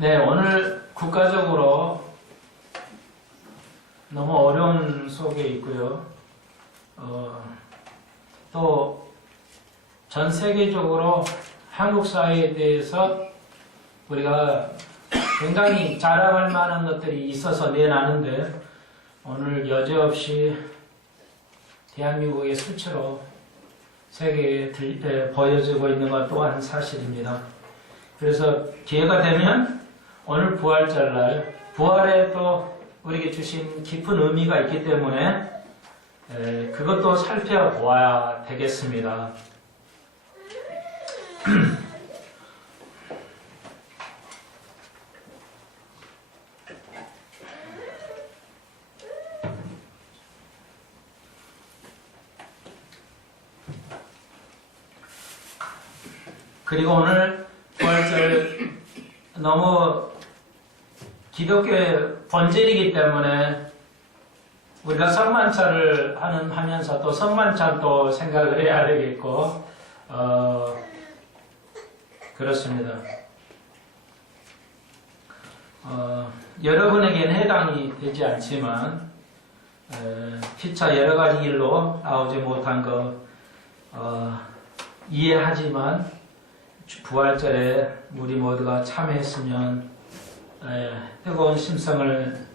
네, 오늘 국가적으로 너무 어려운 속에 있고요. 또 전 세계적으로 한국 사회에 대해서 우리가 굉장히 자랑할 만한 것들이 있어서 내놨는데 오늘 여지없이 대한민국의 수치로 세계에 보여지고 있는 것 또한 사실입니다. 그래서 기회가 되면 오늘 부활절날 부활에 또 우리에게 주신 깊은 의미가 있기 때문에 그것도 살펴보아야 되겠습니다. 그리고 오늘 부활절 너무 기독교의 번제이기 때문에 우리가 성만찬을 하면서 또 성만찬도 생각을 해야 되겠고 그렇습니다. 여러분에게는 해당이 되지 않지만 피차 여러 가지 일로 나오지 못한 거 이해하지만 부활절에 우리 모두가 참여했으면 뜨거운 심성을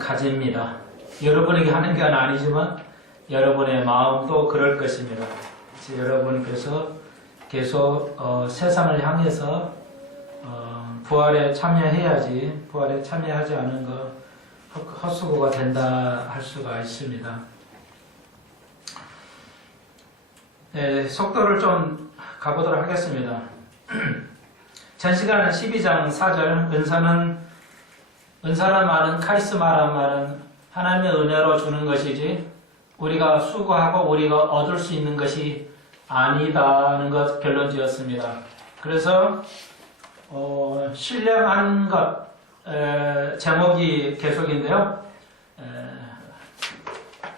가집니다. 여러분에게 하는 건 아니지만 여러분의 마음도 그럴 것입니다. 여러분께서 계속 세상을 향해서 부활에 참여해야지 부활에 참여하지 않은 거 헛수고가 된다 할 수가 있습니다. 네, 속도를 좀 가보도록 하겠습니다. 전시간 12장 4절 은사란 말은 카리스마란 말은 하나님의 은혜로 주는 것이지 우리가 수고하고 우리가 얻을 수 있는 것이 아니다는 것 결론 지었습니다. 그래서 신령한 것 제목이 계속인데요.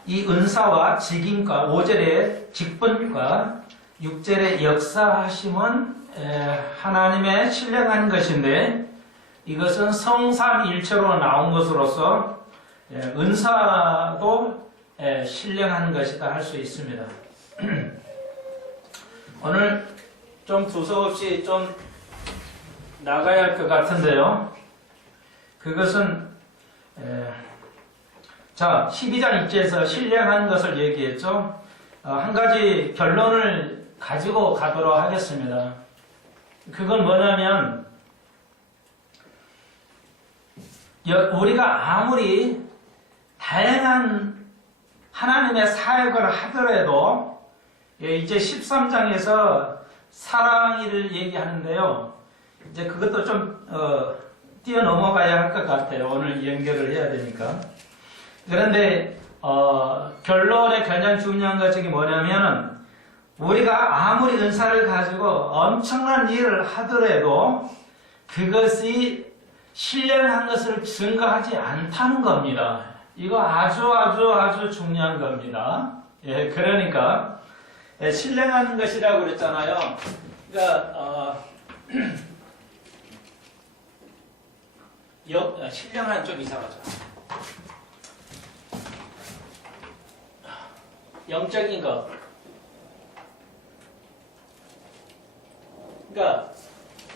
이 은사와 직임과 5절의 직분과 6절의 역사하심은 하나님의 신령한 것인데 이것은 성삼일체로 나온 것으로서 은사도 신령한 것이다 할 수 있습니다. 오늘 좀 두서없이 좀 나가야 할 것 같은데요. 그것은 자 12장 1절에서 신령한 것을 얘기했죠. 한 가지 결론을 가지고 가도록 하겠습니다. 그건 뭐냐면 우리가 아무리 다양한 하나님의 사역을 하더라도 이제 13장에서 사랑을 얘기하는데요. 이제 그것도 좀 뛰어넘어가야 할 것 같아요. 오늘 연결을 해야 되니까. 그런데 결론에 가장 중요한 것이 뭐냐면 우리가 아무리 은사를 가지고 엄청난 일을 하더라도 그것이 신령한 것을 증거하지 않다는 겁니다. 이거 아주 중요한 겁니다. 예, 그러니까 신령한 것이라고 그랬잖아요. 그러니까 신령한 좀 이상하죠. 영적인 것. 그러니까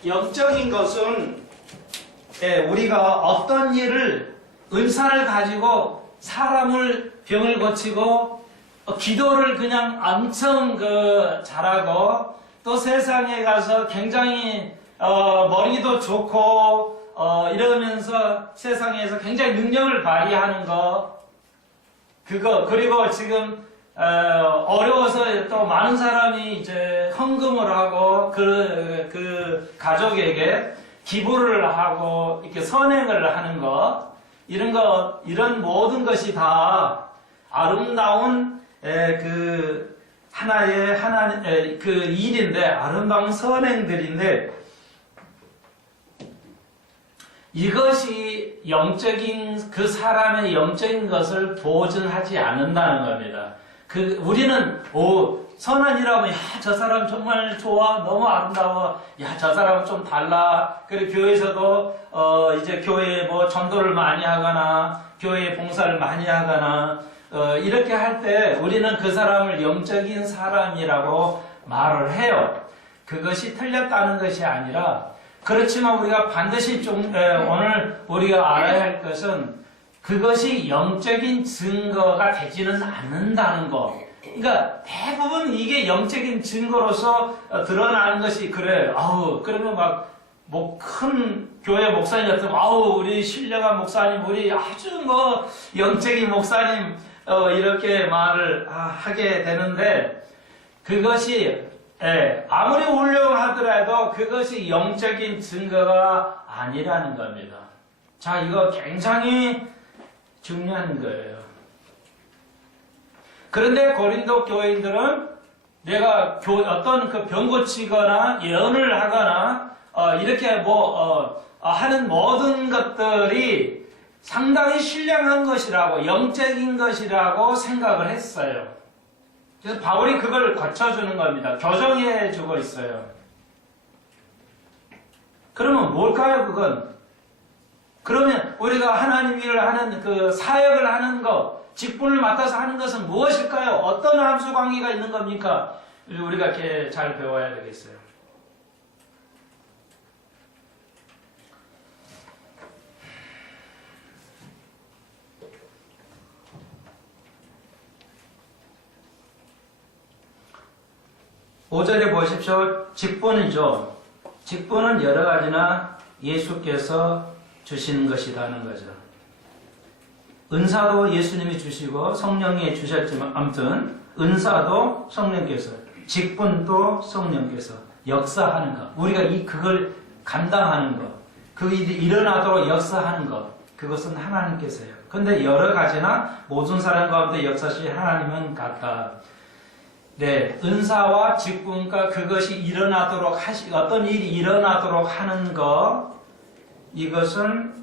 영적인 것은 우리가 어떤 일을 은사를 가지고 사람을 병을 고치고 기도를 그냥 엄청 잘하고 또 세상에 가서 굉장히 머리도 좋고 이러면서 세상에서 굉장히 능력을 발휘하는 거 그거 그리고 지금 어려워서 또 많은 사람이 이제 헌금을 하고 그 가족에게 기부를 하고 이렇게 선행을 하는 것 이런 모든 것이 다 아름다운 그 하나의 그 일인데 아름다운 선행들인데 이것이 영적인 그 사람의 영적인 것을 보증하지 않는다는 겁니다. 우리는 선한 일하면, 야, 저 사람 정말 좋아. 너무 아름다워. 야, 저 사람은 좀 달라. 그리고 교회에서도, 이제 교회에 뭐 전도를 많이 하거나, 교회에 봉사를 많이 하거나, 이렇게 할 때 우리는 그 사람을 영적인 사람이라고 말을 해요. 그것이 틀렸다는 것이 아니라, 그렇지만 우리가 반드시 오늘 우리가 알아야 할 것은 그것이 영적인 증거가 되지는 않는다는 것. 그러니까 대부분 이게 영적인 증거로서 드러나는 것이 그래. 아우, 그러면 큰 교회 목사님 같으면, 아우, 우리 신령한 목사님, 우리 아주 영적인 목사님, 이렇게 말을 하게 되는데, 그것이, 아무리 훌륭하더라도 그것이 영적인 증거가 아니라는 겁니다. 자, 이거 굉장히 중요한 거예요. 그런데 고린도 교인들은 내가 어떤 그 병 고치거나 예언을 하거나 이렇게 하는 모든 것들이 상당히 신령한 것이라고, 영적인 것이라고 생각을 했어요. 그래서 바울이 그걸 고쳐주는 겁니다. 교정해 주고 있어요. 그러면 뭘까요, 그건? 그러면 우리가 하나님 일을 하는 그 사역을 하는 것, 직분을 맡아서 하는 것은 무엇일까요? 어떤 함수 관계가 있는 겁니까? 우리가 이렇게 잘 배워야 되겠어요. 오절에 보십시오. 직분이죠. 직분은 여러 가지나 예수께서 주시는 것이라는 거죠. 은사도 예수님이 주시고 성령이 주셨지만, 아무튼 은사도 성령께서, 직분도 성령께서 역사하는 것, 우리가 그걸 감당하는 것, 그 일이 일어나도록 역사하는 것, 그것은 하나님께서요. 근데 여러 가지나 모든 사람 가운데 역사시 하나님은 같다. 네, 은사와 직분과 그것이 일어나도록 어떤 일이 일어나도록 하는 것, 이것은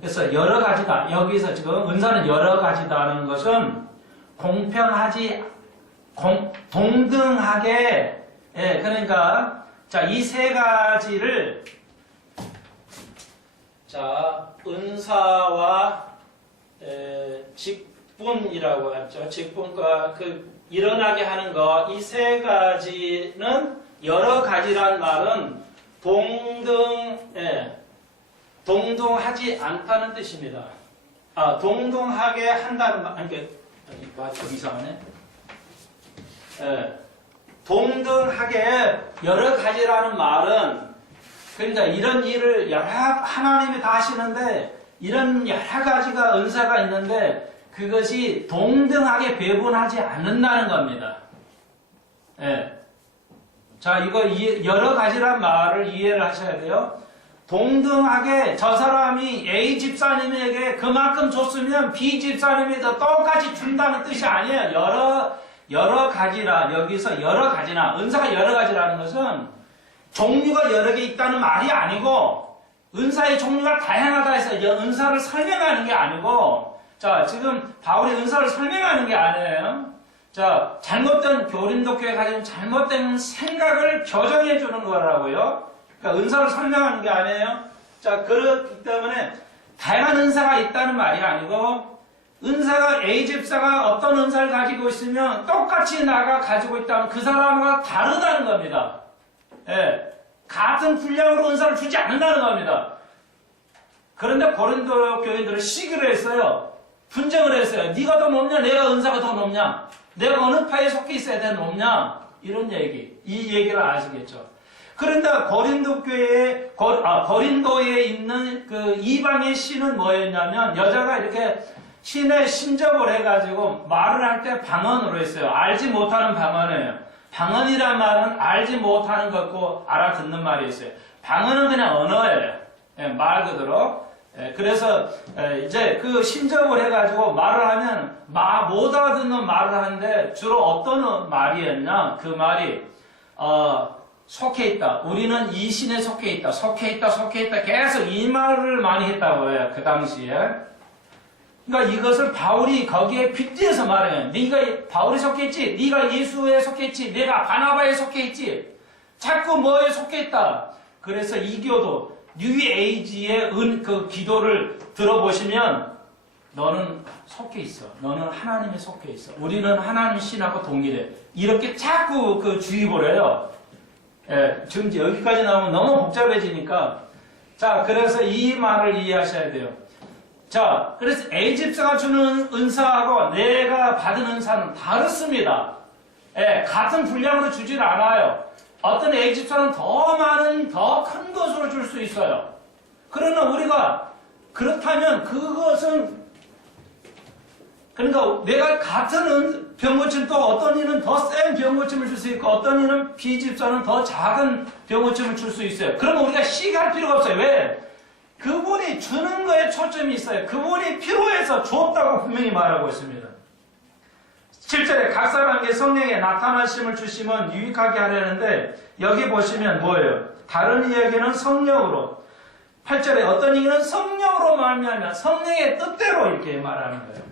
그래서 여러 가지다. 여기서 지금 은사는 여러 가지다는 것은 공평하지, 동등하게, 그러니까 자, 이 세 가지를 자, 은사와 직분이라고 했죠. 직분과 일어나게 하는 것, 이 세 가지는 여러 가지란 말은 동등하지 않다는 뜻입니다. 동등하게 한다는 말, 이게 좀 이상하네. 동등하게 여러 가지라는 말은, 그러니까 이런 일을 하나님이 다 하시는데, 이런 여러 가지가 은사가 있는데, 그것이 동등하게 배분하지 않는다는 겁니다. 자, 이거 여러 가지란 말을 이해를 하셔야 돼요. 동등하게 저 사람이 A 집사님에게 그만큼 줬으면 B 집사님에도 똑같이 준다는 뜻이 아니에요. 여러 가지라, 여기서 여러 가지나, 은사가 여러 가지라는 것은 종류가 여러 개 있다는 말이 아니고, 은사의 종류가 다양하다 해서 은사를 설명하는 게 아니고, 자, 지금 바울이 은사를 설명하는 게 아니에요. 자, 잘못된 고린도 교회가 가진 잘못된 생각을 교정해 주는 거라고요. 그러니까 은사를 설명하는 게 아니에요. 자, 그렇기 때문에 다양한 은사가 있다는 말이 아니고, 은사가 A 집사가 어떤 은사를 가지고 있으면 똑같이 나가 가지고 있다면 그 사람과 다르다는 겁니다. 같은 분량으로 은사를 주지 않는다는 겁니다. 그런데 고린도 교인들은 시기를 했어요. 분쟁을 했어요. 네가 더 높냐? 내가 은사가 더 높냐? 내가 어느 파에 속해 있어야 되는 높냐? 이런 얘기. 이 얘기를 아시겠죠? 그런데 고린도 교회에, 고린도에 있는 그 이방의 신은 뭐였냐면, 여자가 이렇게 신의 신접을 해가지고 말을 할 때 방언으로 했어요. 알지 못하는 방언이에요. 방언이란 말은 알지 못하는 것고 알아듣는 말이 있어요. 방언은 그냥 언어예요. 말 그대로. 그래서 이제 그 신접을 해가지고 말을 하면 못 알아듣는 말을 하는데 주로 어떤 말이었냐? 그 말이 속해 있다. 우리는 이 신에 속해 있다. 속해 있다. 속해 있다. 계속 이 말을 많이 했다고 해요. 그 당시에. 그러니까 이것을 바울이 거기에 빗대서 말해요. 네가 바울에 속했지, 네가 예수에 속했지, 내가 바나바에 속했지. 자꾸 뭐에 속했다. 그래서 이교도 뉴에이지의 그 기도를 들어보시면 너는 속해 있어. 너는 하나님에 속해 있어. 우리는 하나님 신하고 동일해. 이렇게 자꾸 그 주입을 해요. 예, 지금 여기까지 나오면 너무 복잡해지니까. 자, 그래서 이 말을 이해하셔야 돼요. 자, 그래서 A집사가 주는 은사하고 내가 받은 은사는 다릅니다. 예, 같은 분량으로 주질 않아요. 어떤 A집사는 더 많은, 더 큰 것으로 줄 수 있어요. 그러나 우리가 그렇다면 그것은 그러니까 내가 같은 병고침 또 어떤 이는 더 센 병고침을 줄 수 있고 어떤 이는 B집사는 더 작은 병고침을 줄 수 있어요. 그러면 우리가 시기할 필요가 없어요. 왜? 그분이 주는 거에 초점이 있어요. 그분이 필요해서 줬다고 분명히 말하고 있습니다. 7절에 각 사람에게 성령의 나타나심을 주시면 유익하게 하려는데 여기 보시면 뭐예요? 다른 이야기는 성령으로 8절에 어떤 이는 성령으로 말미암아 성령의 뜻대로 이렇게 말하는 거예요.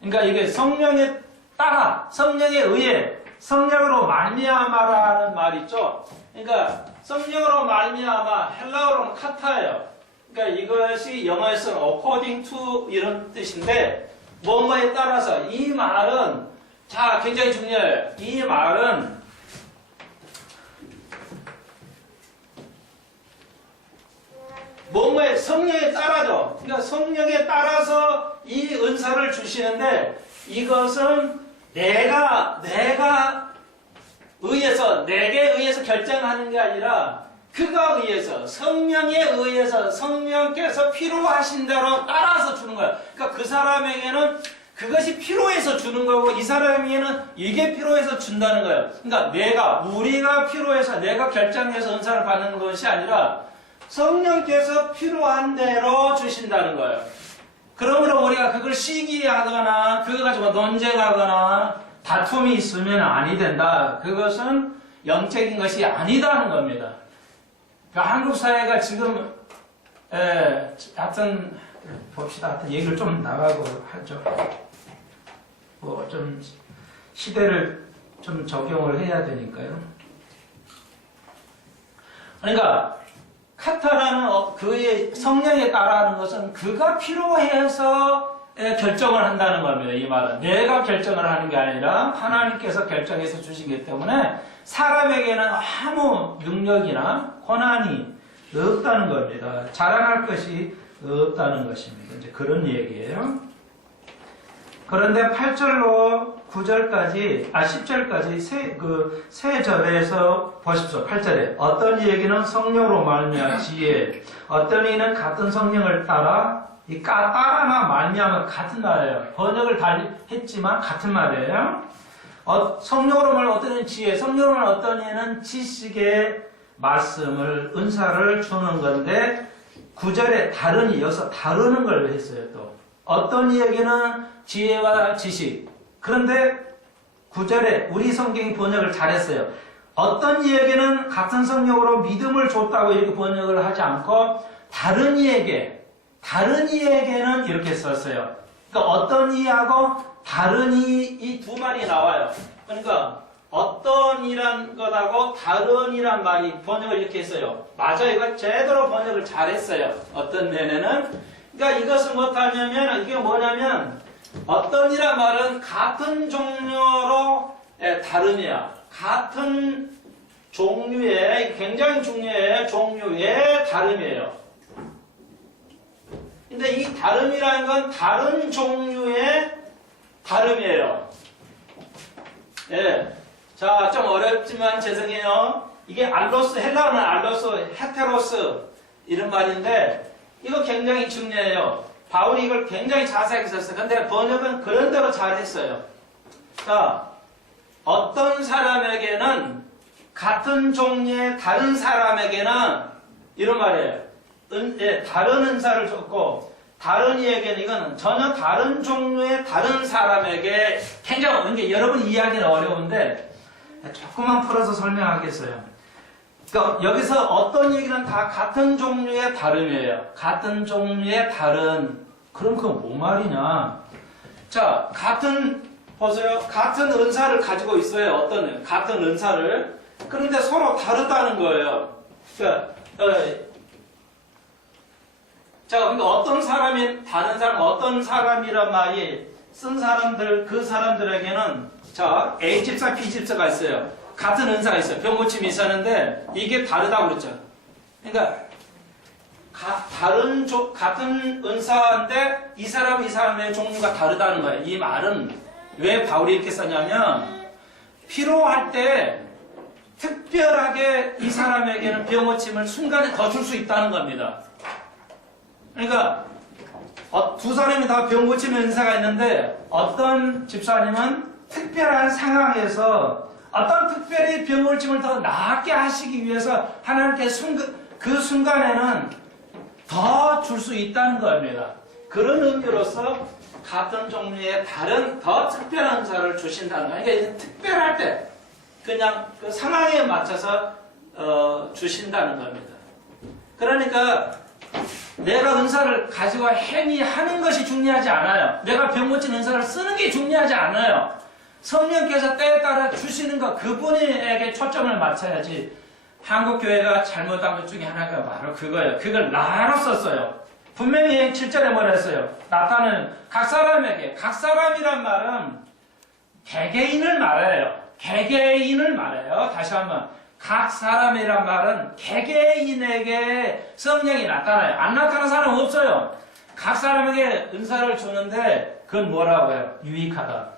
그러니까 이게 성령에 따라 성령에 의해 성령으로 말미암아라는 말 있죠. 그러니까 성령으로 말미암아 헬라어로는 카타예요. 그러니까 이것이 영어에서는 according to 이런 뜻인데 뭐뭐에 따라서 이 말은 자 굉장히 중요해요. 이 말은 뭐뭐에 성령에 따라죠. 그러니까 성령에 따라서 이 은사를 주시는데 이것은 내가 의해서 내게 의해서 결정하는 게 아니라 그가 의해서 성령에 의해서 성령께서 필요하신 대로 따라서 주는 거야. 그러니까 그 사람에게는 그것이 필요해서 주는 거고 이 사람에게는 이게 필요해서 준다는 거예요. 그러니까 우리가 필요해서 내가 결정해서 은사를 받는 것이 아니라 성령께서 필요한 대로 주신다는 거예요. 그러므로 우리가 그걸 시기하거나 그거 가지고 논쟁하거나 다툼이 있으면 아니 된다. 그것은 영적인 것이 아니다는 겁니다. 그러니까 한국 사회가 지금 하여튼 봅시다. 하여튼 얘기를 좀 나가고 하죠. 뭐 좀 시대를 좀 적용을 해야 되니까요. 그러니까 카타라는 그의 성령에 따라하는 것은 그가 필요해서 결정을 한다는 겁니다. 이 말은 내가 결정을 하는 게 아니라 하나님께서 결정해서 주신 것 때문에 사람에게는 아무 능력이나 권한이 없다는 겁니다. 자랑할 것이 없다는 것입니다. 이제 그런 얘기예요. 그런데 8절로 9절까지, 10절까지 세 절에서 보십시오. 8절에 어떤 얘기는 성령으로 말미암아 지혜, 어떤 이는 같은 성령을 따라 이 따라나 말미암아 같은 말이에요. 번역을 달리 했지만 같은 말이에요. 성령으로 말하면 어떤 이는 지혜, 성령으로 말하면 어떤 이는 지식의 말씀을 은사를 주는 건데 9절에 다르니 여기서 다루는 걸 했어요. 또 어떤 이에게는 지혜와 지식. 그런데 9절에 우리 성경이 번역을 잘했어요. 어떤 이에게는 같은 성령으로 믿음을 줬다고 이렇게 번역을 하지 않고 다른 이에게는 이렇게 썼어요. 그러니까 어떤 이하고 다른 이 두 말이 나와요. 그러니까 어떤 이란 것하고 다른 이란 말이 번역을 이렇게 했어요. 맞아요. 이거 제대로 번역을 잘했어요. 어떤 면에는. 그러니까 이것은 뭐냐면 이게 뭐냐면 어떤 이란 말은 같은 종류로 다름이야. 같은 종류의 굉장히 중요해. 종류의 다름이에요. 근데 이 다름이라는 건 다른 종류의 다름이에요. 예. 자, 좀 어렵지만 죄송해요. 이게 알로스, 헬라어는 알로스, 헤테로스 이런 말인데 이거 굉장히 중요해요. 바울이 이걸 굉장히 자세하게 썼어요. 근데 번역은 그런 대로 잘했어요. 자, 어떤 사람에게는 같은 종류의 다른 사람에게는 이런 말이에요. 다른 은사를 줬고 다른 이에게는 이거는 전혀 다른 종류의 다른 사람에게 굉장히 이게 여러분 이해하기는 어려운데 조금만 풀어서 설명하겠어요. 그러니까 여기서 어떤 얘기는 다 같은 종류의 다름이에요. 같은 종류의 다른. 그럼 그건 뭐 말이냐? 자, 보세요. 같은 은사를 가지고 있어요. 같은 은사를. 그런데 서로 다르다는 거예요. 그러니까, 자, 그러니까 어떤 사람이, 다른 사람, 어떤 사람이란 말이 쓴 사람들, 그 사람들에게는, 자, A 집사, B 집사가 있어요. 같은 은사가 있어요. 병 고침이 있었는데, 이게 다르다고 그랬죠. 그러니까, 같은 은사인데, 이 사람의 종류가 다르다는 거예요. 이 말은, 왜 바울이 이렇게 썼냐면, 필요할 때, 특별하게 이 사람에게는 병 고침을 순간에 더 줄 수 있다는 겁니다. 그러니까 두 사람이 다 병 고침 은사가 있는데 어떤 집사님은 특별한 상황에서 어떤 특별히 병 고침을 더 나게 하시기 위해서 하나님께 그 순간에는 더 줄 수 있다는 겁니다. 그런 의미로서 같은 종류의 다른 더 특별한 은사를 주신다는 거예요. 그러니까 특별할 때 그냥 그 상황에 맞춰서 주신다는 겁니다. 그러니까 내가 은사를 가지고 행위하는 것이 중요하지 않아요. 내가 병 고친 은사를 쓰는 게 중요하지 않아요. 성령께서 때에 따라 주시는 것, 그분에게 초점을 맞춰야지. 한국교회가 잘못한 것 중에 하나가 바로 그거예요. 그걸 나로 썼어요. 분명히 7절에 뭐라 했어요? 나타는 각 사람에게, 각 사람이란 말은 개개인을 말해요. 개개인을 말해요. 다시 한번. 각 사람이란 말은 개개인에게 성령이 나타나요. 안 나타나는 사람은 없어요. 각 사람에게 은사를 주는데 그건 뭐라고 해요? 유익하다.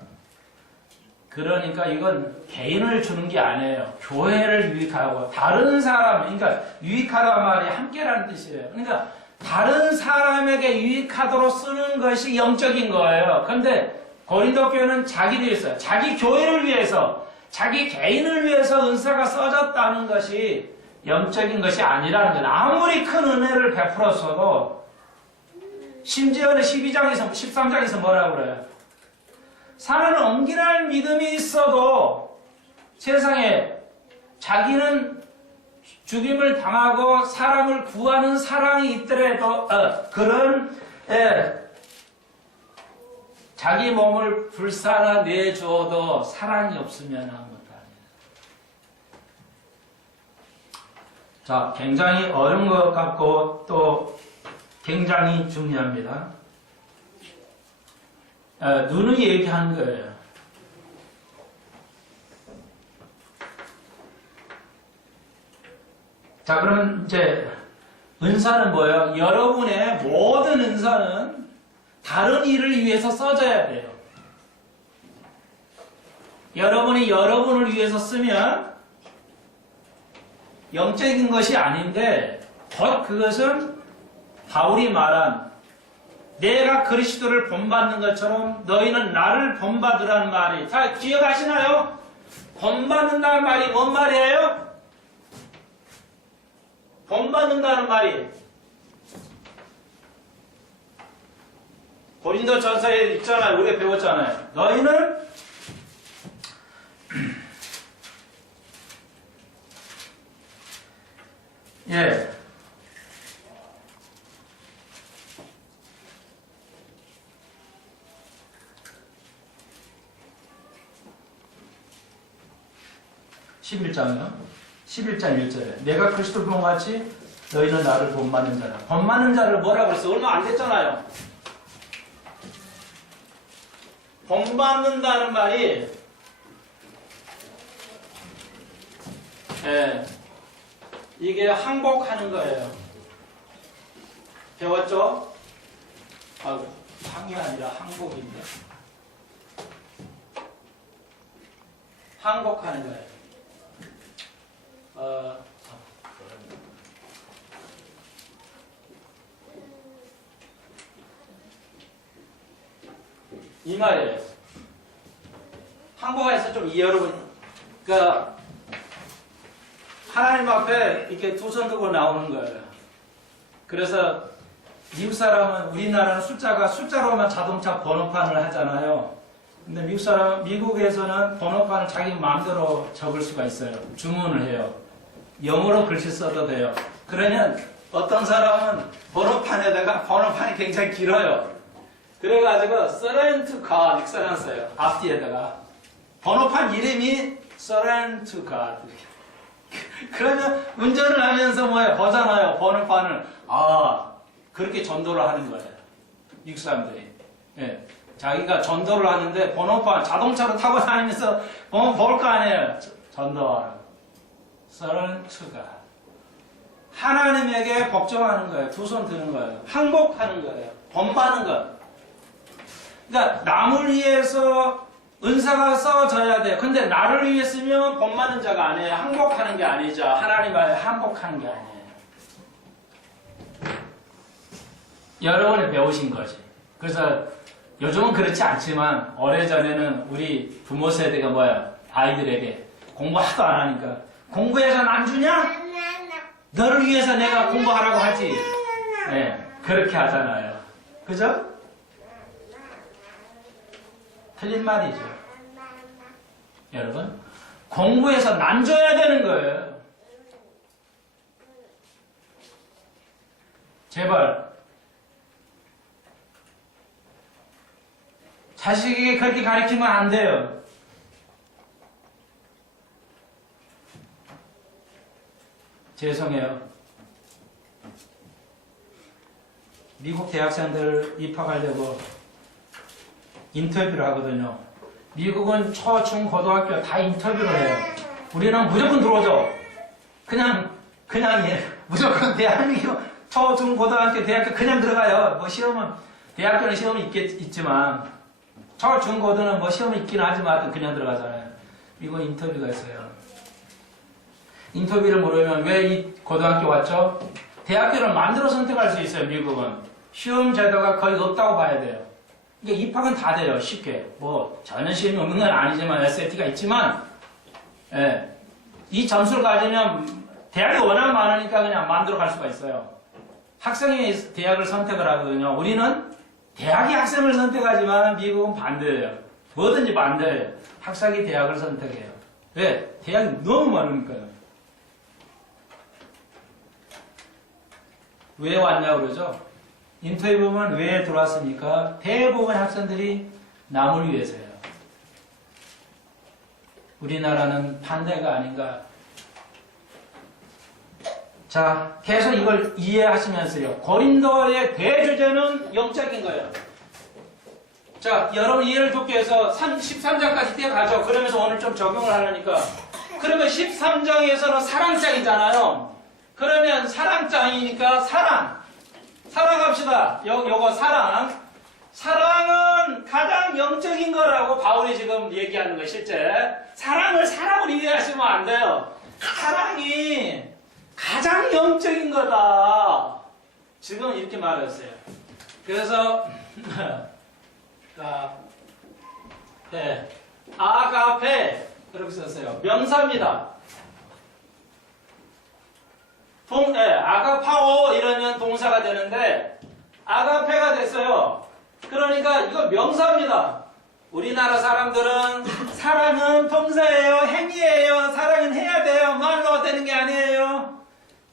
그러니까 이건 개인을 주는 게 아니에요. 교회를 유익하고 다른 사람, 그러니까 유익하다 말이 함께라는 뜻이에요. 그러니까 다른 사람에게 유익하도록 쓰는 것이 영적인 거예요. 그런데 고린도 교회는 자기를 위해서, 자기 교회를 위해서, 자기 개인을 위해서 은사가 써졌다는 것이 영적인 것이 아니라는 거예요. 아무리 큰 은혜를 베풀었어도 심지어는 12장에서 13장에서 뭐라고 그래요? 사는 엄밀한 믿음이 있어도 세상에 자기는 죽임을 당하고 사람을 구하는 사랑이 있더라도 그런 자기 몸을 불살아 내줘도 사랑이 없으면 아무것도 아니에요. 자, 굉장히 어려운 것 같고 또 굉장히 중요합니다. 눈을 얘기하는 거예요. 자, 그러면 이제 은사는 뭐예요? 여러분의 모든 은사는 다른 일을 위해서 써져야 돼요. 여러분이 여러분을 위해서 쓰면 영적인 것이 아닌데 곧 그것은 바울이 말한 내가 그리스도를 본받는 것처럼 너희는 나를 본받으라는 말이 다 기억하시나요? 본받는다는 말이 뭔 말이에요? 본받는다는 말이 고린도 전서에 있잖아요. 우리가 배웠잖아요. 너희는 예. 11장이요. 11장 1절에 내가 그리스도를 본같이 너희는 나를 본받는 자라. 본받는 자를 뭐라고 그랬어요? 얼마 안 됐잖아요. 본받는다는 말이 이게 항복하는 거예요. 배웠죠? 항이 아니라 항복인데 항복하는 거예요. 이 말이에요. 항복에서 좀 여러분, 그러니까 하나님 앞에 이렇게 두 손 들고 나오는 거예요. 그래서 미국 사람은 우리나라는 숫자로만 자동차 번호판을 하잖아요. 근데 미국에서는 번호판을 자기 마음대로 적을 수가 있어요. 주문을 해요. 영어로 글씨 써도 돼요. 그러면 어떤 사람은 번호판에다가 번호판이 굉장히 길어요. 그래가지고 surrender to God 이렇게 써놨어요. 앞뒤에다가 번호판 이름이 surrender to God. 그러면 운전을 하면서 뭐예요? 보잖아요. 번호판을. 아, 그렇게 전도를 하는 거예요. 미국 사람들이. 예. 자기가 전도를 하는데 번호판 자동차로 타고 다니면서 볼 거 아니에요. 전도하라. surrender to God. 하나님에게 복종하는 거예요. 두 손 드는 거예요. 항복하는 거예요. 범받는 것. 그러니까 남을 위해서 은사가 써져야 돼. 근데 나를 위해 쓰면 본받는 자가 아니에요. 항복하는 게 아니죠. 하나님 안에 항복하는 게 아니에요. 여러분이 배우신 거지. 그래서 요즘은 그렇지 않지만 오래전에는 우리 부모 세대가 뭐야? 아이들에게 공부 하도 안 하니까 공부해서는 안 주냐? 너를 위해서 내가 공부하라고 하지. 네, 그렇게 하잖아요. 그죠? 틀린 말이죠. 여러분, 공부해서 난 줘야 되는 거예요. 제발 자식에게 그렇게 가르치면 안 돼요. 죄송해요. 미국 대학생들 입학하려고 인터뷰를 하거든요. 미국은 초, 중, 고등학교 다 인터뷰를 해요. 우리는 무조건 들어오죠. 그냥 무조건 대한민국 초, 중, 고등학교, 대학교 그냥 들어가요. 뭐 시험은 대학교는 시험이 있지만 초, 중, 고등은 뭐 시험이 있긴 하지만 그냥 들어가잖아요. 미국 인터뷰가 있어요. 인터뷰를 물으면 왜 이 고등학교 왔죠? 대학교를 만들어 선택할 수 있어요. 미국은 시험 제도가 거의 없다고 봐야 돼요. 이게 입학은 다 돼요. 쉽게. 뭐 전혀 시험이 없는 건 아니지만 SAT가 있지만 예, 이 점수를 가지면 대학이 워낙 많으니까 그냥 만들어 갈 수가 있어요. 학생이 대학을 선택을 하거든요. 우리는 대학이 학생을 선택하지만 미국은 반대예요. 뭐든지 반대예요. 학생이 대학을 선택해요. 왜? 대학이 너무 많으니까요. 왜 왔냐고 그러죠? 인터뷰 보면 왜 들어왔습니까? 대부분 학생들이 남을 위해서요. 우리나라는 반대가 아닌가. 자, 계속 이걸 이해하시면서요. 고린도의 대주제는 영적인 거예요. 자, 여러분 이해를 돕기 위해서 13장까지 떼가죠. 그러면서 오늘 좀 적용을 하려니까. 그러면 13장에서는 사랑장이잖아요. 그러면 사랑장이니까 사랑합시다. 요거 사랑. 사랑은 가장 영적인 거라고 바울이 지금 얘기하는 거예요, 실제. 사랑을 사랑으로 이해하시면 안 돼요. 사랑이 가장 영적인 거다. 지금 이렇게 말했어요. 그래서, 아가페. 그렇게 썼어요. 명사입니다. 아가파오 이러면 동사가 되는데 아가페가 됐어요. 그러니까 이거 명사입니다. 우리나라 사람들은 사랑은 동사예요, 행위예요, 사랑은 해야 돼요, 말로 되는 게 아니에요.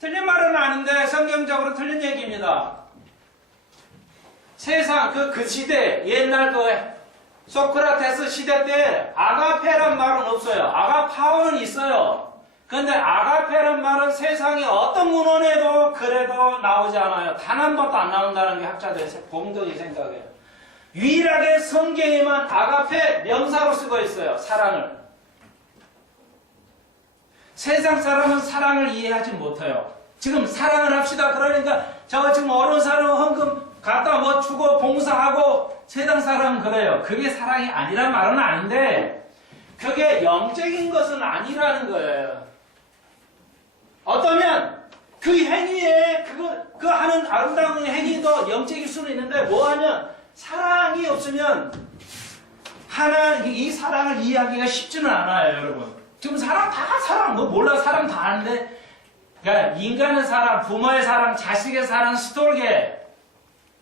틀린 말은 아닌데 성경적으로 틀린 얘기입니다. 세상 그 시대 옛날 소크라테스 시대 때 아가페란 말은 없어요. 아가파오는 있어요. 근데 아가페란 말은 세상에 어떤 문헌에도 그래도 나오지 않아요. 단 한 번도 안 나온다는 게 학자들의 공동의 생각이에요. 유일하게 성경에만 아가페 명사로 쓰고 있어요. 사랑을. 세상 사람은 사랑을 이해하지 못해요. 지금 사랑을 합시다. 그러니까 저 지금 어려운 사람 헌금 갖다 뭐 주고 봉사하고 세상 사람은 그래요. 그게 사랑이 아니란 말은 아닌데 그게 영적인 것은 아니라는 거예요. 어떠면 그 행위에 그 하는 아름다운 행위도 영적일 수는 있는데 뭐하면 사랑이 없으면 이 사랑을 이해하기가 쉽지는 않아요, 여러분. 지금 사랑 뭐 몰라 사랑 다 아는데 그러니까 인간의 사랑, 부모의 사랑, 자식의 사랑, 스톨게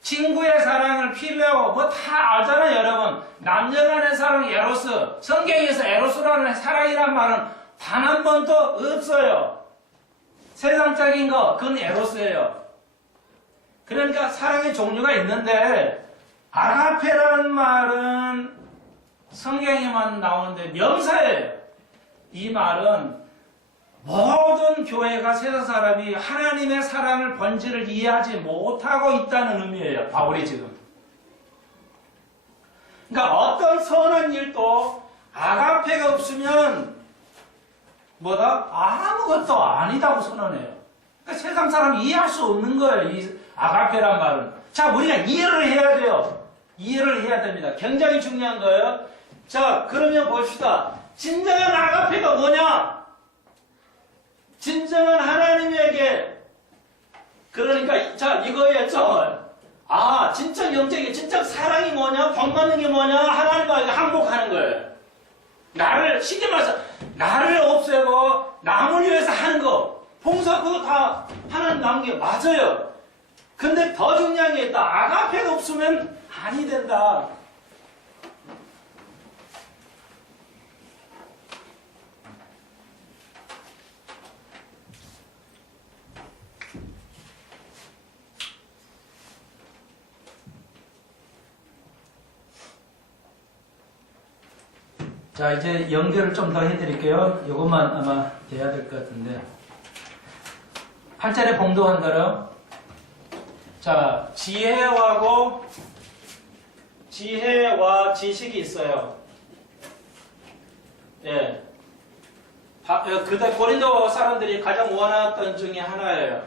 친구의 사랑을 필요하고 뭐 다 알잖아요, 여러분. 남녀간의 사랑 에로스. 성경에서 에로스라는 사랑이란 말은 단 한 번도 없어요. 세상적인 거, 그건 에로스예요. 그러니까 사랑의 종류가 있는데 아가페라는 말은 성경에만 나오는데 명사예요. 이 말은 모든 교회가 세상 사람이 하나님의 사랑을 본질을 이해하지 못하고 있다는 의미예요. 바울이 지금. 그러니까 어떤 선한 일도 아가페가 없으면 뭐다? 아무것도 아니다고 선언해요. 그러니까 세상 사람이 이해할 수 없는 거예요. 이 아가페란 말은. 자, 우리가 이해를 해야 돼요. 이해를 해야 됩니다. 굉장히 중요한 거예요. 자, 그러면 봅시다. 진정한 아가페가 뭐냐? 진정한 하나님에게, 그러니까, 자, 이거였죠. 아, 진짜 영적인, 진짜 사랑이 뭐냐? 본받는 게 뭐냐? 하나님과 항복하는 거예요. 나를, 쉽게 말해서, 나를 없애고, 남을 위해서 하는 거. 봉사 그거 다 하나님 남은 게 맞아요. 근데 더 중요한 게 있다. 아가페가 없으면 아니 된다. 자, 이제 연결을 좀 더 해드릴게요. 이것만 아마 돼야 될 것 같은데. 8절에 봉독한 대로, 자, 지혜와 지식이 있어요. 예. 그때 고린도 사람들이 가장 원했던 중에 하나예요.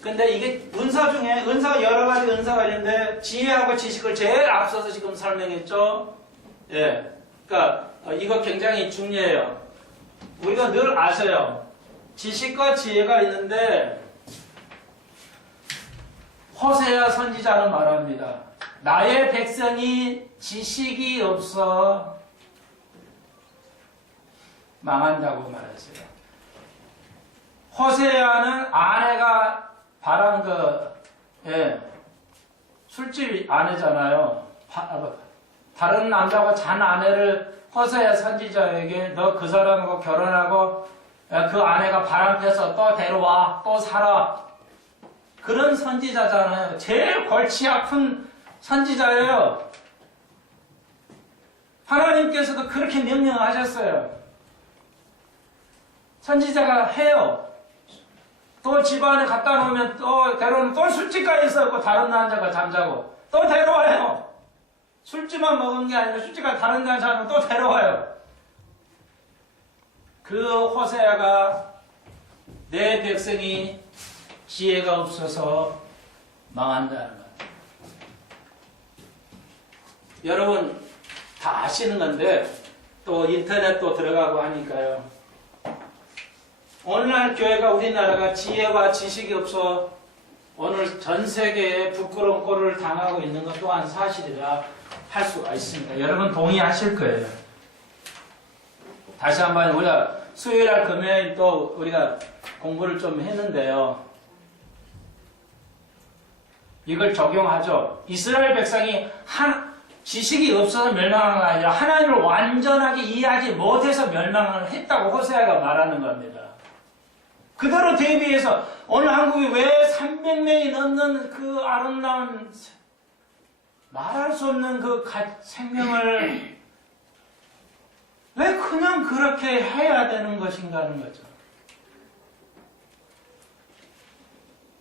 근데 이게 은사 중에, 은사가 여러 가지 은사가 있는데, 지혜하고 지식을 제일 앞서서 지금 설명했죠. 예. 그러니까, 이거 굉장히 중요해요. 우리가 늘 아세요. 지식과 지혜가 있는데 호세아 선지자는 말합니다. 나의 백성이 지식이 없어 망한다고 말했어요. 호세아는 아내가 바람 술집 아내잖아요. 다른 남자가 잔 아내를 호세아 선지자에게 너 그 사람하고 결혼하고 그 아내가 바람펴서 또 데려와 또 살아. 그런 선지자잖아요. 제일 골치 아픈 선지자예요. 하나님께서도 그렇게 명령하셨어요. 선지자가 해요. 또 집안에 갖다 놓으면 또 데려오면 또 술집가에 있었고 다른 남자가 잠자고 또 데려와요. 술집만 먹은 게 아니라 술집가 다른 남자는 또 데려와요. 그 호세아가 내 백성이 지혜가 없어서 망한다는 거예요. 여러분 다 아시는 건데 또 인터넷도 들어가고 하니까요. 오늘날 교회가 우리나라가 지혜와 지식이 없어 오늘 전 세계에 부끄러운 꼴을 당하고 있는 것 또한 사실이라 할 수가 있습니다. 여러분 동의하실 거예요. 다시 한번 우리가 수요일날 금요일 또 우리가 공부를 좀 했는데요. 이걸 적용하죠. 이스라엘 백성이 지식이 없어서 멸망한 게 아니라 하나님을 완전하게 이해하지 못해서 멸망을 했다고 호세아가 말하는 겁니다. 그대로 대비해서 오늘 한국이 왜 300명이 넘는 그 아름다운 말할 수 없는 그 생명을 왜 그냥 그렇게 해야 되는 것인가 하는 거죠.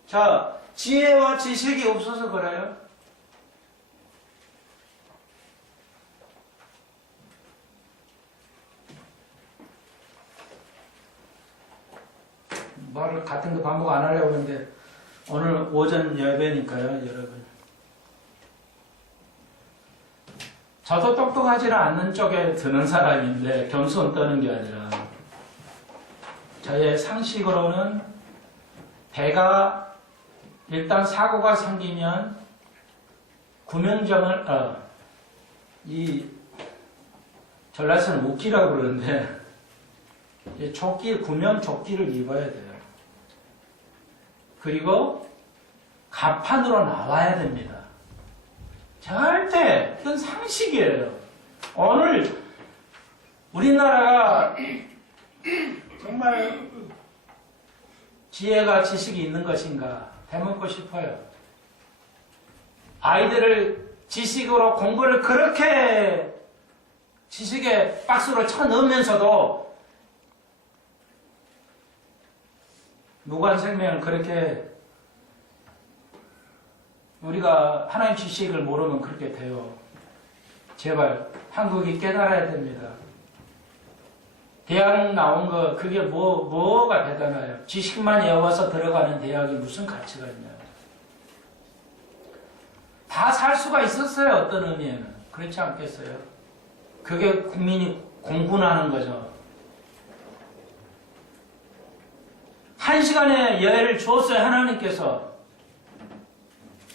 자, 지혜와 지식이 없어서 그래요. 말을 같은 거 반복 안 하려고 하는데 오늘 오전 예배니까요, 여러분. 저도 똑똑하지는 않는 쪽에 드는 사람인데 겸손 떠는 게 아니라 저의 상식으로는 배가 일단 사고가 생기면 구명정을 이 전라에서는 웃기라고 그러는데 구명 조끼를 입어야 돼요. 그리고 갑판으로 나와야 됩니다. 절대 그건 상식이에요. 오늘 우리나라가 정말 지혜가 지식이 있는 것인가 되묻고 싶어요. 아이들을 지식으로 공부를 그렇게 지식의 박스로 쳐넣으면서도 무관생명을 그렇게 우리가 하나님 지식을 모르면 그렇게 돼요. 제발 한국이 깨달아야 됩니다. 대학 나온 거 그게 뭐가 대단해요. 지식만 외워서 들어가는 대학이 무슨 가치가 있나요? 다 살 수가 있었어요. 어떤 의미에는. 그렇지 않겠어요? 그게 국민이 공분하는 거죠. 한 시간의 여해를 주었어요. 하나님께서.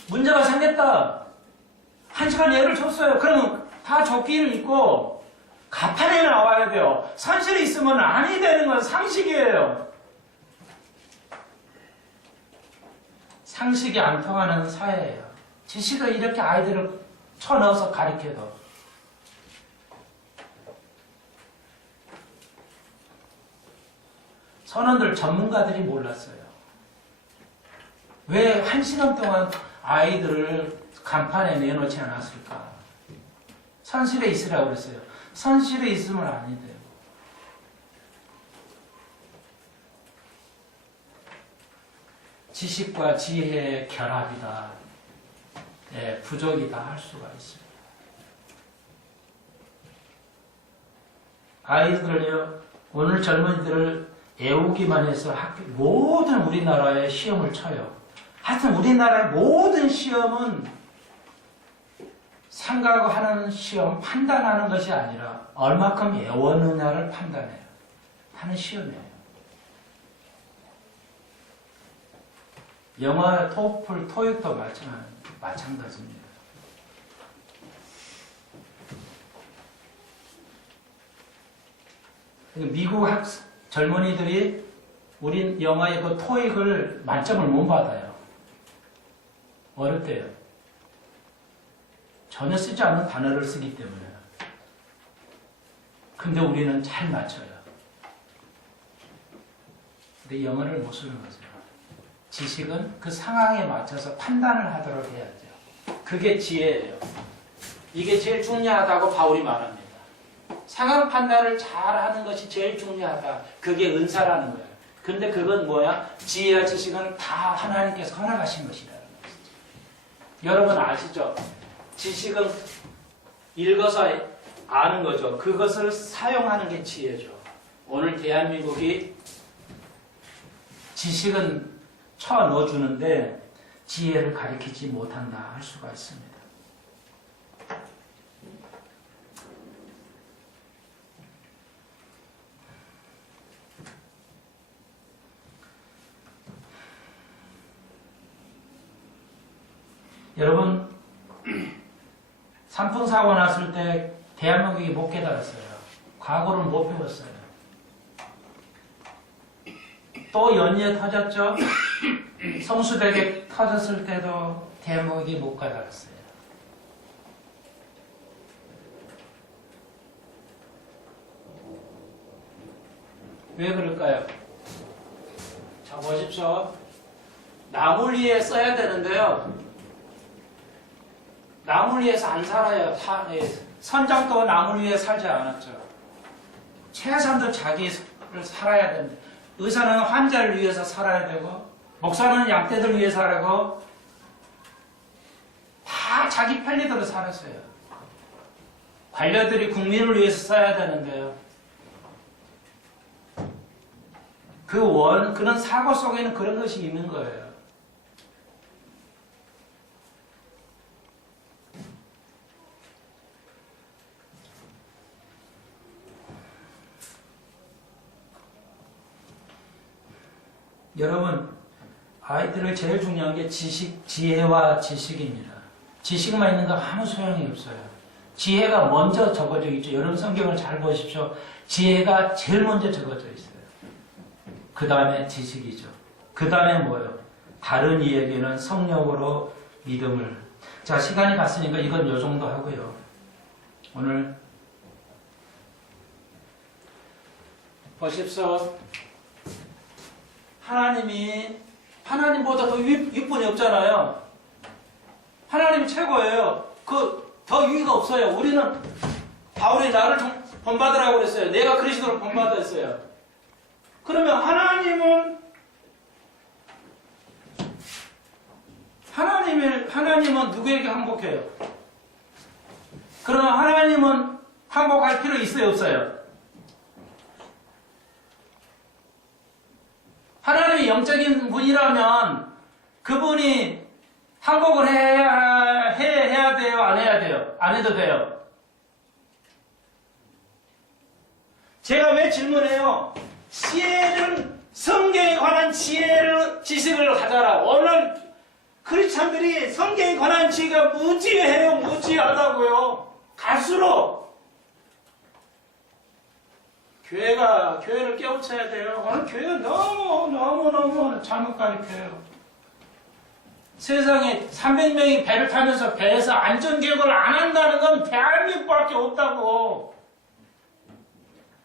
문제가 생겼다. 한 시간 여해를 줬어요. 그러면 다 조끼를 입고 가판에 나와야 돼요. 산실이 있으면 아니 되는 건 상식이에요. 상식이 안 통하는 사회예요. 지식을 이렇게 아이들을 쳐넣어서 가르쳐도 선원들 전문가들이 몰랐어요. 왜 한 시간 동안 아이들을 간판에 내놓지 않았을까? 선실에 있으라고 그랬어요. 선실에 있으면 아니 돼요. 지식과 지혜의 결합이다. 네, 부족이다 할 수가 있습니다. 아이들을요, 오늘 젊은이들을 애우기만 해서 모든 우리나라의 시험을 쳐요. 하여튼 우리나라의 모든 시험은 생각하는 시험, 판단하는 것이 아니라 얼마큼 외웠느냐를 판단해요. 하는 시험이에요. 영어, 토플, 토익도 마찬가지입니다. 미국 젊은이들이 우린 영어의 그 토익을 만점을 못 받아요. 어렵대요. 전혀 쓰지 않는 단어를 쓰기 때문에. 근데 우리는 잘 맞춰요. 근데 영어를 못 쓰는 거죠. 지식은 그 상황에 맞춰서 판단을 하도록 해야죠. 그게 지혜예요. 이게 제일 중요하다고 바울이 말합니다. 상황 판단을 잘하는 것이 제일 중요하다. 그게 은사라는 거예요. 근데 그건 뭐야? 지혜와 지식은 다 하나님께서 허락하신 것이라는 것이죠. 여러분 아시죠? 지식은 읽어서 아는 거죠. 그것을 사용하는 게 지혜죠. 오늘 대한민국이 지식은 쳐 넣어주는데 지혜를 가리키지 못한다 할 수가 있습니다. 여러분, 산풍사고 났을 때 대한민국이 못 깨달았어요. 과거를 못 배웠어요. 또 연이어 터졌죠? 성수대교 터졌을 때도 대한민국이 못 깨달았어요. 왜 그럴까요? 자, 보십시오. 나물 위에 써야 되는데요. 나물 위에서 안 살아요. 선장도 나물 위에 살지 않았죠. 최소한도 자기를 살아야 됩니다. 의사는 환자를 위해서 살아야 되고, 목사는 양떼들 위해 살고, 다 자기 편리대로 살았어요. 관료들이 국민을 위해서 써야 되는데요. 그런 사고 속에는 그런 것이 있는 거예요. 여러분, 아이들을 제일 중요한 게 지혜와 지식입니다. 지식만 있는 거 아무 소용이 없어요. 지혜가 먼저 적어져 있죠. 여러분 성경을 잘 보십시오. 지혜가 제일 먼저 적어져 있어요. 그 다음에 지식이죠. 그 다음에 뭐예요? 다른 이에게는 성령으로 믿음을. 자, 시간이 갔으니까 이건 요 정도 하고요. 오늘 보십시오. 하나님보다 더 윗분이 없잖아요. 하나님이 최고예요. 더 위가 없어요. 우리는 바울이 나를 본받으라고 그랬어요. 내가 그리스도를 본받았어요. 그러면 하나님은 누구에게 항복해요? 그러면 하나님은 항복할 필요 있어요, 없어요? 하나님이 영적인 분이라면 그분이 항복을 해야 돼요? 안 해야 돼요? 안 해도 돼요? 제가 왜 질문해요? 성경에 관한 지식을 가져라. 오늘 크리스찬들이 성경에 관한 지혜가 무지해요. 무지하다고요. 갈수록 교회를 깨우쳐야 돼요. 오늘 교회가 너무 잘못 가르쳐요. 세상에 300명이 배를 타면서 배에서 안전교육을 안 한다는 건 대한민국밖에 없다고.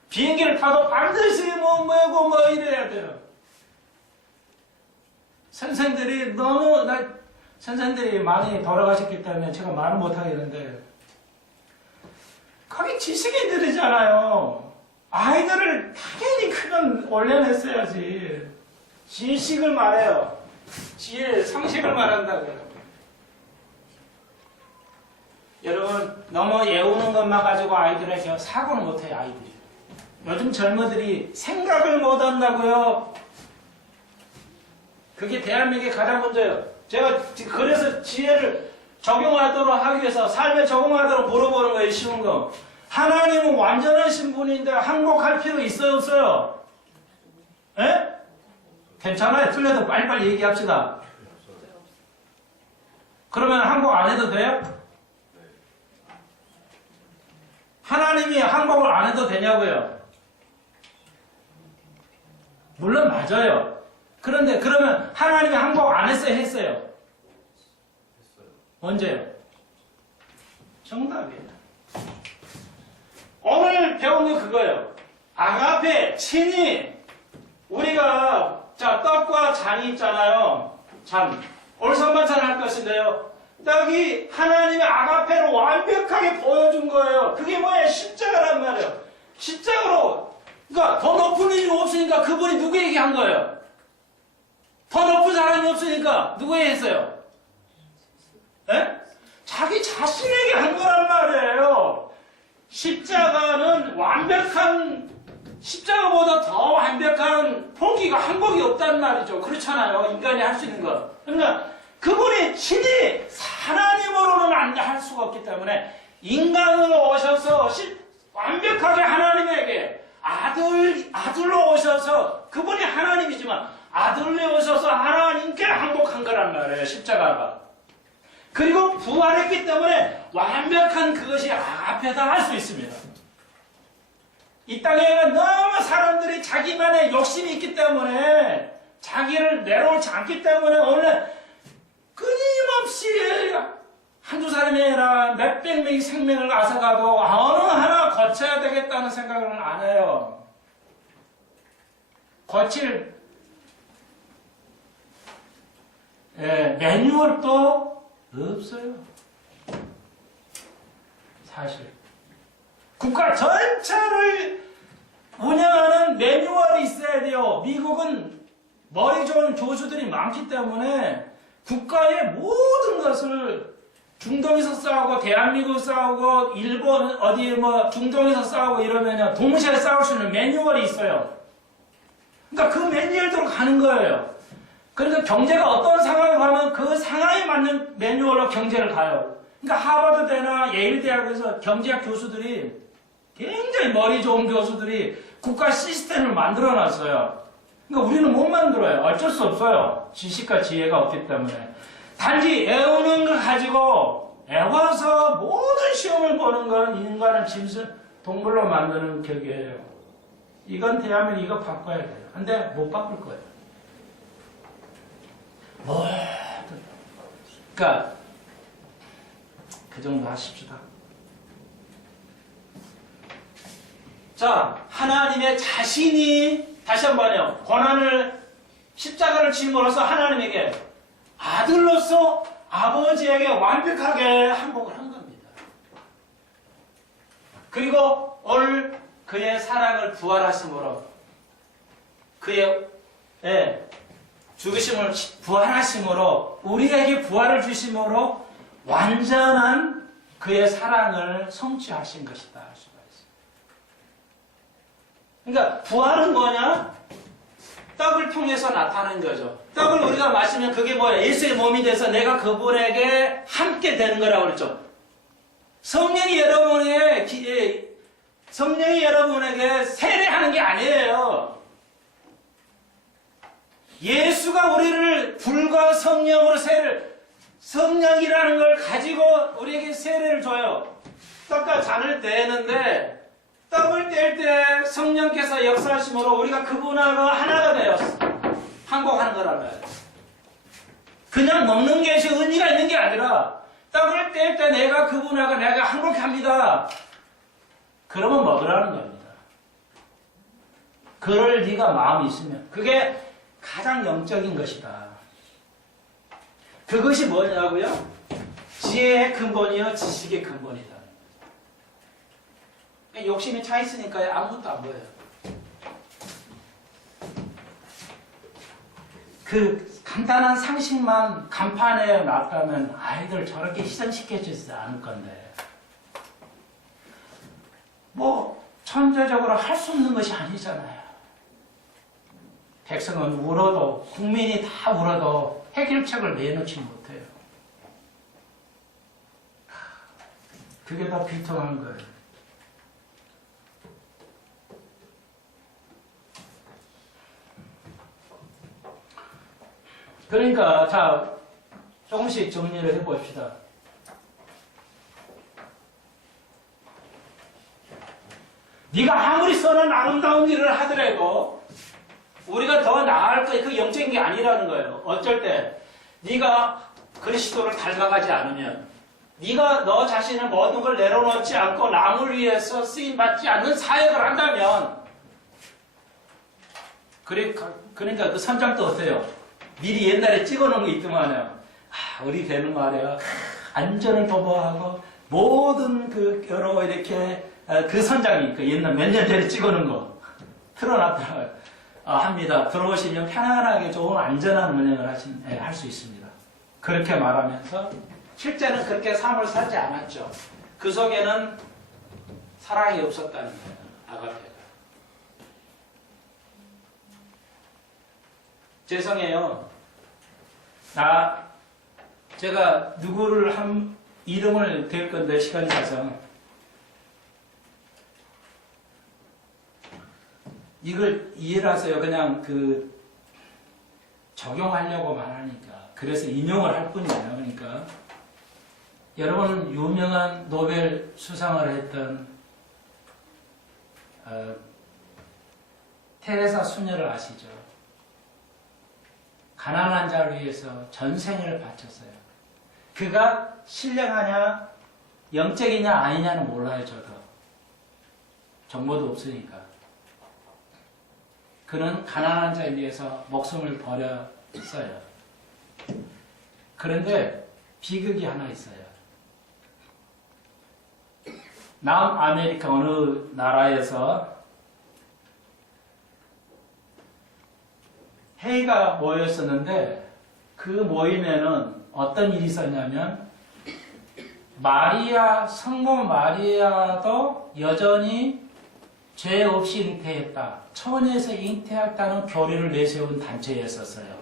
비행기를 타도 반드시 뭐고 이래야 돼요. 선생들이 선생들이 많이 돌아가셨기 때문에 제가 말을 못하겠는데, 거기 지식인들이잖아요. 아이들을 당연히 그건 올려냈어야지. 지식을 말해요. 상식을 말한다고요. 여러분, 너무 애우는 것만 가지고 아이들에게 사고는 못해요, 아이들이. 요즘 젊은이들이 생각을 못한다고요. 그게 대한민국의 가장 문제예요. 제가 그래서 지혜를 적용하도록 하기 위해서, 삶에 적용하도록 물어보는 거예요, 쉬운 거. 하나님은 완전하신 분인데 항복할 필요 있어요, 없어요? 에? 괜찮아요. 틀려도 빨리빨리 얘기합시다. 그러면 항복 안 해도 돼요? 하나님이 항복을 안 해도 되냐고요? 물론 맞아요. 그런데 그러면 하나님이 항복 안 했어요? 했어요? 언제요? 정답이에요. 오늘 배운 거 그거예요. 아가페, 친히 우리가 떡과 잔이 있잖아요. 잔. 오늘 선반찬 할 것인데요. 떡이 하나님의 아가페로 완벽하게 보여준 거예요. 그게 뭐예요? 십자가란 말이에요. 십자가로. 그러니까 더 높은 일이 없으니까 그분이 누구에게 한 거예요? 더 높은 사람이 없으니까 누구에게 했어요? 에? 자기 자신에게 한 거란 말이에요. 십자가는 십자가보다 더 완벽한 포기가 항복이 없단 말이죠. 그렇잖아요. 인간이 할 수 있는 거. 그러니까 그분이 친히 하나님으로는 할 수가 없기 때문에 인간으로 오셔서 완벽하게 하나님에게 아들로 오셔서, 그분이 하나님이지만 아들로 오셔서 하나님께 항복한 거란 말이에요. 십자가가. 그리고 부활했기 때문에 완벽한 그것이 앞에다 할 수 있습니다. 이 땅에 너무 사람들이 자기만의 욕심이 있기 때문에, 자기를 내려오지 않기 때문에 오늘 끊임없이 한두 사람이 아니라 몇백 명이 생명을 앗아가도 어느 하나 거쳐야 되겠다는 생각을 안 해요. 거칠 매뉴얼도 없어요. 사실 국가 전체를 운영하는 매뉴얼이 있어야 돼요. 미국은 머리 좋은 교수들이 많기 때문에 국가의 모든 것을, 중동에서 싸우고 대한민국 싸우고 일본 어디 중동에서 싸우고 이러면 동시에 싸울 수 있는 매뉴얼이 있어요. 그러니까 그 매뉴얼대로 가는 거예요. 그러니까 경제가 어떤 상황을 가면 그 상황에 맞는 매뉴얼로 경제를 가요. 그러니까 하버드대나 예일대학에서 경제학 교수들이, 굉장히 머리 좋은 교수들이 국가 시스템을 만들어 놨어요. 그러니까 우리는 못 만들어요. 어쩔 수 없어요. 지식과 지혜가 없기 때문에. 단지 애우는 걸 가지고 애워서 모든 시험을 보는 건 인간을 짐승, 동물로 만드는 격이에요. 이건 대한민국 이거 바꿔야 돼요. 근데 못 바꿀 거예요. 그러니까 그 정도 하십시다. 자, 하나님의 자신이, 다시 한번요, 고난을 십자가를 짐으로써 하나님에게 아들로서 아버지에게 완벽하게 항복을 한 겁니다. 그리고 오늘 그의 사랑을 부활하심으로 그의 죽으심을 부활하심으로 우리에게 부활을 주심으로 완전한 그의 사랑을 성취하신 것이다 할 수가 있습니다. 그러니까 부활은 뭐냐? 떡을 통해서 나타나는 거죠. 떡을 우리가 마시면 그게 뭐야? 예수의 몸이 돼서 내가 그분에게 함께 되는 거라고 그랬죠. 성령이 여러분에게 세례하는 게 아니에요. 예수가 우리를 불과 성령으로 성령이라는 걸 가지고 우리에게 세례를 줘요. 떡과 잔을 떼는데 떡을 뗄 때 성령께서 역사하심으로 우리가 그분하고 하나가 되어 항복하는 거라고요. 그냥 먹는 것이 의미가 있는 게 아니라 떡을 뗄 때 내가 그분하고 내가 항복합니다. 그러면 먹으라는 겁니다. 그럴 네가 마음이 있으면 그게 가장 영적인 것이다. 그것이 뭐냐고요? 지혜의 근본이요 지식의 근본이다. 욕심이 차 있으니까 아무것도 안 보여요. 그 간단한 상식만 간판에 놨다면 아이들 저렇게 희생시켜주지 않을 건데 뭐 천재적으로 할 수 없는 것이 아니잖아요. 백성은 울어도 국민이 다 울어도 해결책을 내놓지 못해요. 그게 더 비통한 거예요. 그러니까 자 조금씩 정리를 해봅시다. 네가 아무리 선한 아름다운 일을 하더라도 우리가 더 나을 거예요. 그 영적인 게 아니라는 거예요. 어쩔 때 네가 그리스도를 닮아가지 않으면 네가 너 자신의 모든 걸 내려놓지 않고 남을 위해서 쓰임받지 않는 사역을 한다면 그러니까 그 선장도 어때요? 미리 옛날에 찍어놓은 게 있더만요. 우리 배는 말이야. 안전을 도모하고 모든 그 여러 이렇게 그 선장이 그 옛날 몇 년 전에 찍어놓은 거 틀어놨더라고요. 합니다. 들어오시면 편안하게 좋은 안전한 운행을 할 수 있습니다. 그렇게 말하면서 실제는 그렇게 삶을 살지 않았죠. 그 속에는 사랑이 없었다는 거예요. 아가페가. 죄송해요. 제가 누구를 이름을 댈 건데 시간이 가서 이걸 이해를 하세요. 그냥 적용하려고만 하니까. 그래서 인용을 할 뿐이에요. 그러니까 여러분 유명한 노벨 수상을 했던 테레사 수녀를 아시죠? 가난한 자를 위해서 전생을 바쳤어요. 그가 신령하냐 영적이냐 아니냐는 몰라요. 저도 정보도 없으니까. 그는 가난한 자에 위해서 목숨을 버렸어요. 그런데 비극이 하나 있어요. 남아메리카 어느 나라에서 회의가 모였었는데 그 모임에는 어떤 일이 있었냐면 성모 마리아도 여전히 죄 없이 잉태했다. 천에서 잉태했다는 교리를 내세운 단체였었어요.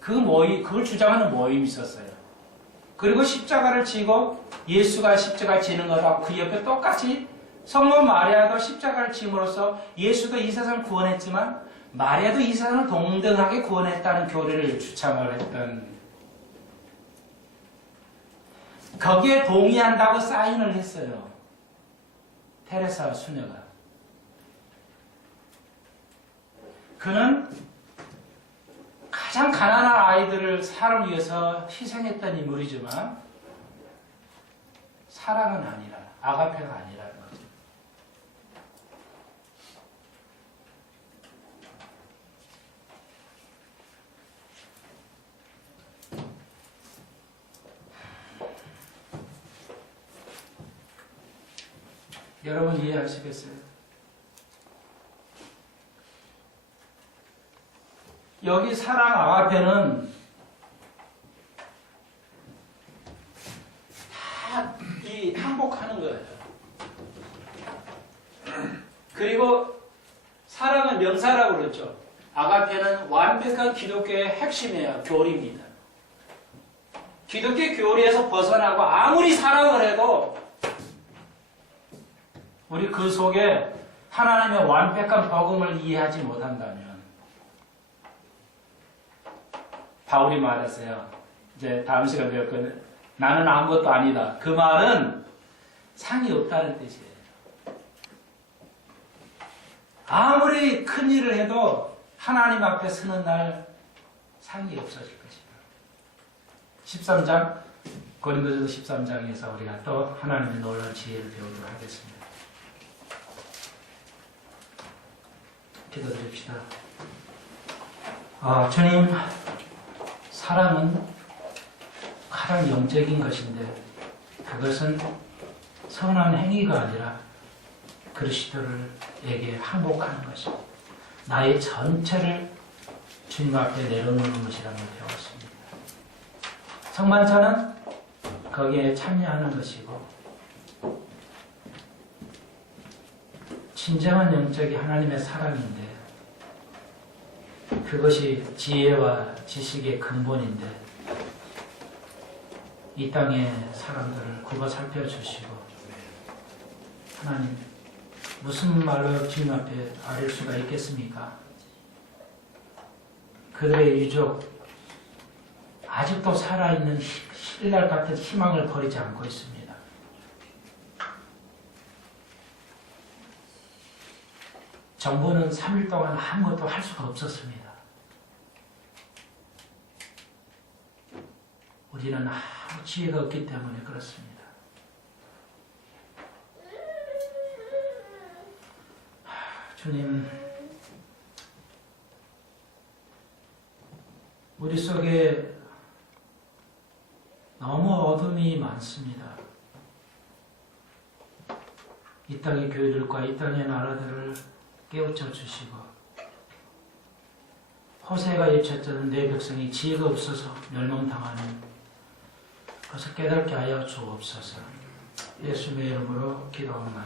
그걸 주장하는 모임이 있었어요. 그리고 십자가를 지고 예수가 십자가 지는 거라고 그 옆에 똑같이 성모 마리아도 십자가를 지음으로써 예수도 이 세상을 구원했지만 마리아도 이 세상을 동등하게 구원했다는 교리를 주창을 했던 거기에 동의한다고 사인을 했어요. 테레사 수녀가. 그는 가장 가난한 아이들을 사랑을 위해서 희생했던 인물이지만 사랑은 아니라 아가페가 아니라는 거죠. 여러분 이해하시겠어요? 여기 사랑 아가페는 다 이 항복하는 거예요. 그리고 사랑은 명사라고 그랬죠. 아가페는 완벽한 기독교의 핵심이에요. 교리입니다. 기독교 교리에서 벗어나고 아무리 사랑을 해도 우리 그 속에 하나님의 완벽한 복음을 이해하지 못한다면 바울이 말했어요. 이제 다음 시간에 배울 거는 나는 아무것도 아니다. 그 말은 상이 없다는 뜻이에요. 아무리 큰 일을 해도 하나님 앞에 서는 날 상이 없어질 것이다. 13장 고린도전서 13장에서 우리가 또 하나님의 놀라운 지혜를 배우도록 하겠습니다. 기도드립시다. 주님, 사랑은 가장 영적인 것인데 그것은 선한 행위가 아니라 그리스도에게 항복하는 것입니다. 나의 전체를 주님 앞에 내려놓는 것이라는 걸 배웠습니다. 성만찬은 거기에 참여하는 것이고 진정한 영적이 하나님의 사랑인데 그것이 지혜와 지식의 근본인데 이 땅의 사람들을 굽어 살펴주시고 하나님 무슨 말로 주님 앞에 아릴 수가 있겠습니까? 그들의 유족 아직도 살아있는 신랄 같은 희망을 버리지 않고 있습니다. 정부는 3일 동안 아무것도 할 수가 없었습니다. 우리는 아무 지혜가 없기 때문에 그렇습니다. 주님, 우리 속에 너무 어둠이 많습니다. 이 땅의 교회들과 이 땅의 나라들을 깨우쳐 주시고 호세가 예쳤던 내 백성이 지혜가 없어서 멸망당하는 그것을 깨닫게 하여 주옵소서. 예수님의 이름으로 기도합니다.